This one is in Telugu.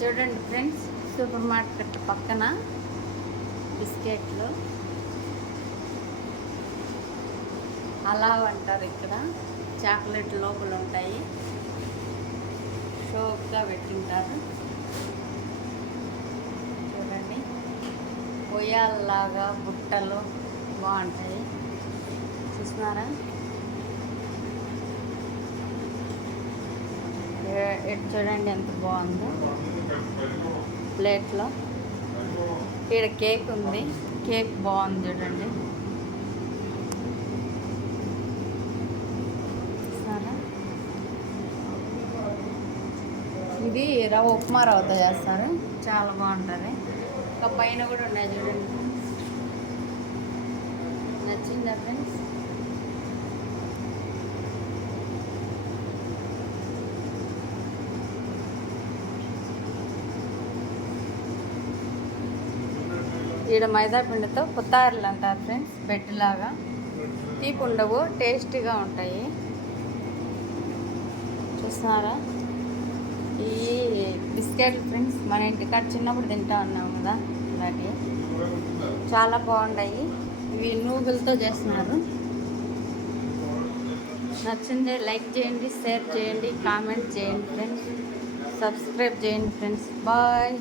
చూడండి ఫ్రెండ్స్ సూపర్ మార్కెట్ పక్కన బిస్కెట్లు. అలా అంటారు ఇక్కడ చాక్లెట్ లోపల ఉంటాయి. షోప్గా పెట్టింటారు. చూడండి పొయ్యాలలాగా బుట్టలు బాగుంటాయి. చూస్తున్నారా? ఇటు చూడండి ఎంత బాగుందో. ప్లేట్లో ఇక్కడ కేక్ ఉంది. కేక్ బాగుంది చూడండి. సరే. ఇది రవ్వ ఉప్మా రవ్వతో చేస్తారు. చాలా బాగుంటుంది. ఒక పైన కూడా ఉన్నాయి చూడండి. నచ్చిందా ఫ్రెండ్స్ ఈడ మైదాపిండితో పుత్తారులు అంటారు ఫ్రెండ్స్ బెడ్ లాగా తీపి ఉండవు టేస్టీగా ఉంటాయి. చూస్తున్నారా? ఈ బిస్కెట్లు ఫ్రెండ్స్ మన ఇంటికాడ చిన్నప్పుడు తింటా ఉన్నాం కదా ఇలాంటివి. చాలా బాగున్నాయి ఇవి నూగులతో చేస్తున్నారు. నచ్చింది లైక్ చేయండి షేర్ చేయండి కామెంట్ చేయండి ఫ్రెండ్స్. సబ్స్క్రైబ్ చేయండి ఫ్రెండ్స్. బాయ్.